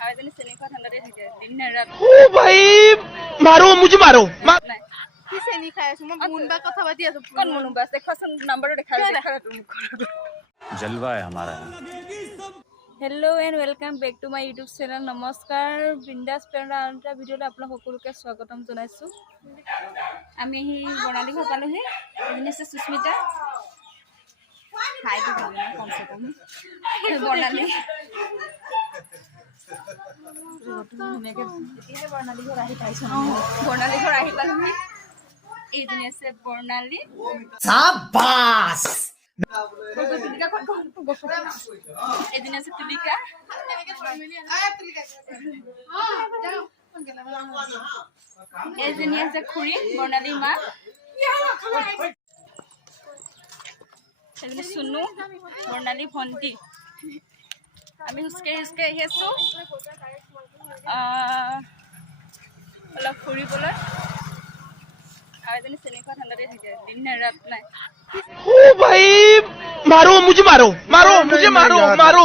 आवाज़ से नहीं खा ठंडा दे थके दिन ने रात ओ भाई मारो मुझे मारो नहीं किसे नहीं खाया सुमा मुन बा कथा बाती आছো कौन मुनु बस देखो सुन नंबर देखा तुम जलवा है हमारा hello and welcome back to my YouTube channel नमस्कार बिंदास प्रेरणा आनटा भिडिओ आपलोक সকলোকে স্বাগতম জনাইছো আমি হি বনালি ঘৰ হে এজনী সুস্মিতা হাই তো কম সে কম বনালি বৰ্ণালী ঘৰ আহি পাইছো বৰ্ণালী ঘৰ আহি পালোহি এইজনী আছে বৰ্ণালী शाबाश এইজনী আছে তুলিকা এইজনী আছে খুৰী বৰ্ণালী মা এইজনী সুনু বৰ্ণালী ভণ্টি আমি হুচকে আহি আছো অলপ ফুৰিবলৈ আৰু এজনী চেনি খোৱা ঠাণ্ডাতে থাকে দিন নে ৰাত নাই ओ भाई मारो मुझे मारो मारो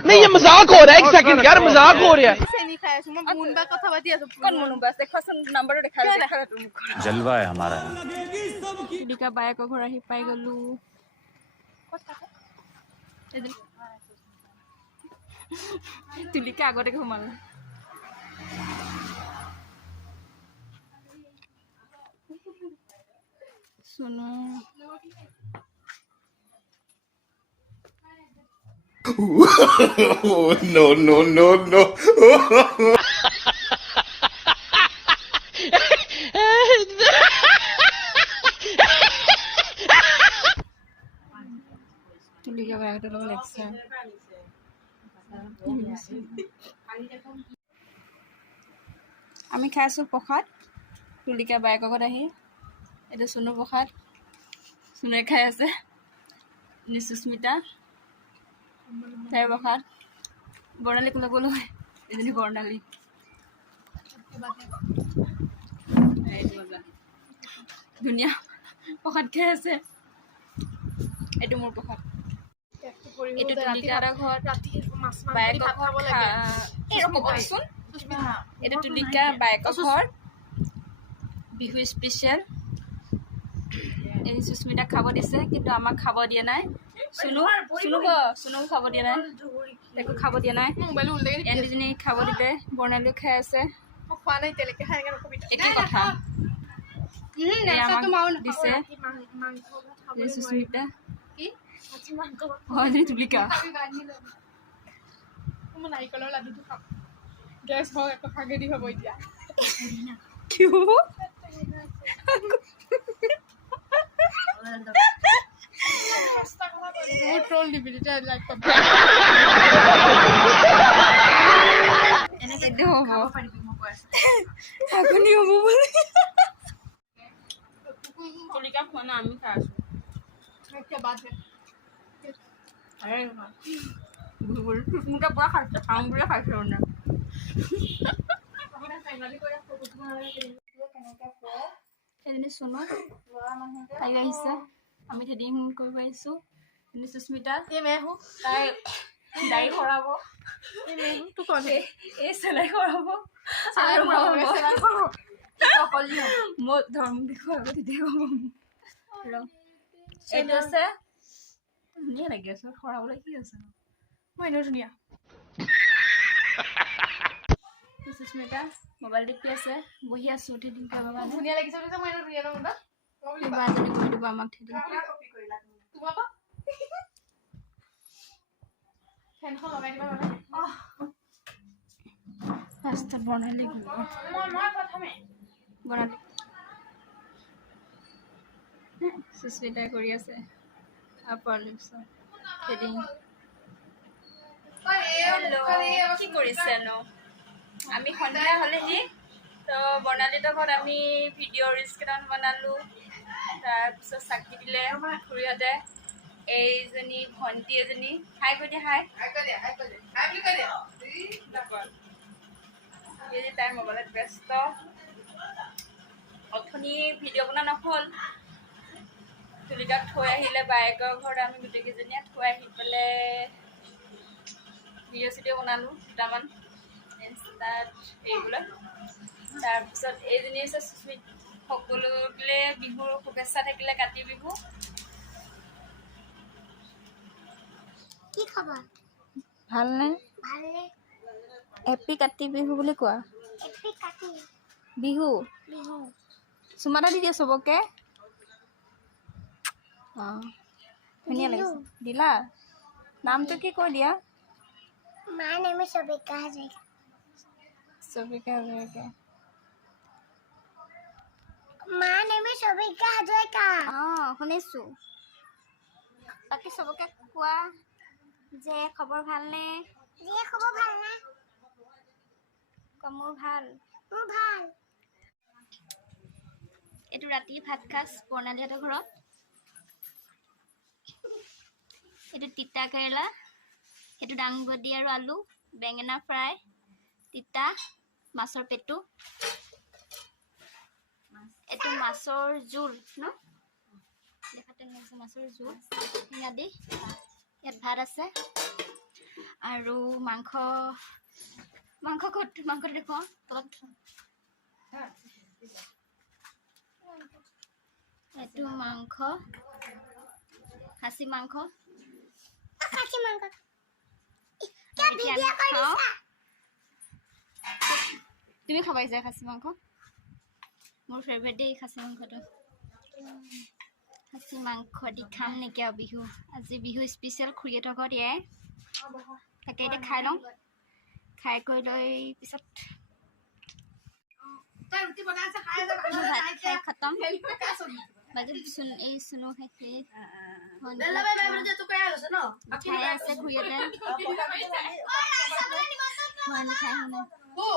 नहीं ये मजाक हो रहा है एक सेकंड यार मजाक हो रहा है किसे नहीं खाया सुमा मुन बा कथा बाती आছো কোন মুনু বাস দেখো সুন নম্বৰ দেখা তুমি जलवा है हमारा তুলিকা বায়েকৰ ঘৰ আহি পাই গলো তুলিকা আগতে ঘুমালো सुनो no तुलिका बायकटो लग लागছে আমি খাইছো প্ৰসাদ তুলিকা বায়েকৰ ঘৰত আহি এটা সুনু প্ৰসাদ সুনুৱে খাই আছে সুস্মিতা তাইৰ প্ৰসাদ বৰ্ণালী কোনে গ'লো এজনী বৰ্ণালী ধুনীয়া প্ৰসাদ খাই আছে এইটো মোৰ প্ৰসাদ এইটো তুলিকাৰ ঘৰত বায়েকৰ ঘৰত ক'বচোন এইটো তুলিকা বায়েকৰ ঘৰ বিহু স্পেচিয়েল এই সুস্মিতা খাব দিছে কিন্তু আমাক খাব দিয়া নাই সুনু খাব দিয়া নাই তাকো খাব দিয়া নাই মোবাইল উল্টে এণ্ডিজনী খাব দিলে বৰ্ণালীও খাই আছে খোৱা নাই তেলেকে খাই কেনে কবিতা একে কথা আমাক দিছে এই সুস্মিতা কি আজি মাংস হয় তুলিকা মই নাৰিকলৰ লাডুটো খাম গেছ হয় একো খাগে দি হ'ব এতিয়া কিয় বহুত ট্ৰল দিবি তেতিয়া লাইক কৰিব এনেকে দেহ হ'ব আপুনি হ'ব বুলি তুলিকা খোৱা না আমি খাই আছো এতিয়া বাদ দে সুস্মিতা পুৰা খাইছে খাম বুলি খাইছে মানে এজনী সুনু তাই আহিছে আমি থ্ৰেডিং কৰিব আহিছোঁ এজনী সুস্মিতা এই মে হো তাই দাড়ি খৰাব এই মে হো তো কোন এই চেলাই খৰাব চেলাই কৰব মই ধৰ্ম দেখুৱাব তেতিয়া ক'ব এইটো আছে ধুনীয়া লাগি আছে খৰাবলৈ কি আছে মই এনেও ধুনীয়া সুস্মিতা মোবাইল টিপি আছে বহি আছো থ্ৰেডিং কৰিব কাৰণে ধুনীয়া লাগিছে বুলি মই এনেও ধুনীয়া নমতা বাজনী কৰি দিব আমাক থ্ৰেডিং তোমাৰ পা ফেনখন লগাই দিবা মানে ৰাস্তাত বৰ্ণালী মই প্ৰথমে বৰ্ণালী সুস্মিতাই কৰি আছে আপাৰ লিপছৰ থ্ৰেডিং কি কৰিছেনো আমি সন্ধিয়া হ'লেহি তো বৰ্ণালীহঁতৰ ঘৰত আমি ভিডিঅ' ৰিলছ কেইটামান বনালোঁ তাৰপিছত চাকি দিলে খুৰীহঁতে এইজনী ভণ্টি এজনী হাই কৈ দিয়া হাই এই তাই মোবাইলত ব্যস্ত অথনি ভিডিঅ' বনা নহ'ল তুলিকাক থৈ আহিলে বায়েকৰ ঘৰত আমি গোটেইকেইজনীয়ে থৈ আহি পেলাই ভিডিঅ' চিডিঅ' বনালোঁ দুটামান ইনষ্টাত এইবিলাক তাৰপিছত এইজনী আছে সুস্মিত সকলোলে বিহুৰ শুভেচ্ছা থাকিলে কাতি বিহু কি খবৰ ভালনে ভালনে হেপী কাতি বিহু বুলি কোৱা এপি কাটি বিহু বিহু চুমা এটা দি দিয়া চবকে অঁ ধুনীয়া লাগিছে দিলা নামটো কি কৈ দিয়া মাৰ নেমে সবিকা হাজৰিকা চবিকা হাজৰিকা মাৰ নেমে সবিকা হাজৰিকা অঁ শুনিছোঁ বাকী চবকে কোৱা যে খবৰ ভালনে যিয়ে খবৰ ভাল না মোৰ ভাল মোৰ ভাল এইটো ৰাতি ভাত সাজ প্ৰণালীহঁতৰ ঘৰত এইটো তিতা কেৰেলা সেইটো দাংবডি আৰু আলু বেঙেনা ফ্ৰাই তিতা মাছৰ পেটু এইটো মাছৰ জোল ন দেখাতে লাগিছে মাছৰ জোল আদি ইয়াত ভাত আছে আৰু মাংস ক'ত মাংসটো দেখুৱাওঁ তলত এইটো মাংস খাচী মাংস খাচী মাংস এতিয়া আমি খাওঁ তুমি খাব আহিছা খাচী মাংস মোৰ ফেভৰেট দেই খাচী মাংসটো খাচী মাংস দি খাম নেকি আৰু বিহু আজি বিহু স্পেচিয়েল খুৰীহঁতৰ ঘৰত এয়াই তাকে এতিয়া খাই লওঁ খাই কৰি লৈ পিছত ভাত খাই খতম বাজি এই চুনু খাই খাই আছে খুৰীহঁতে মই খাই মোকো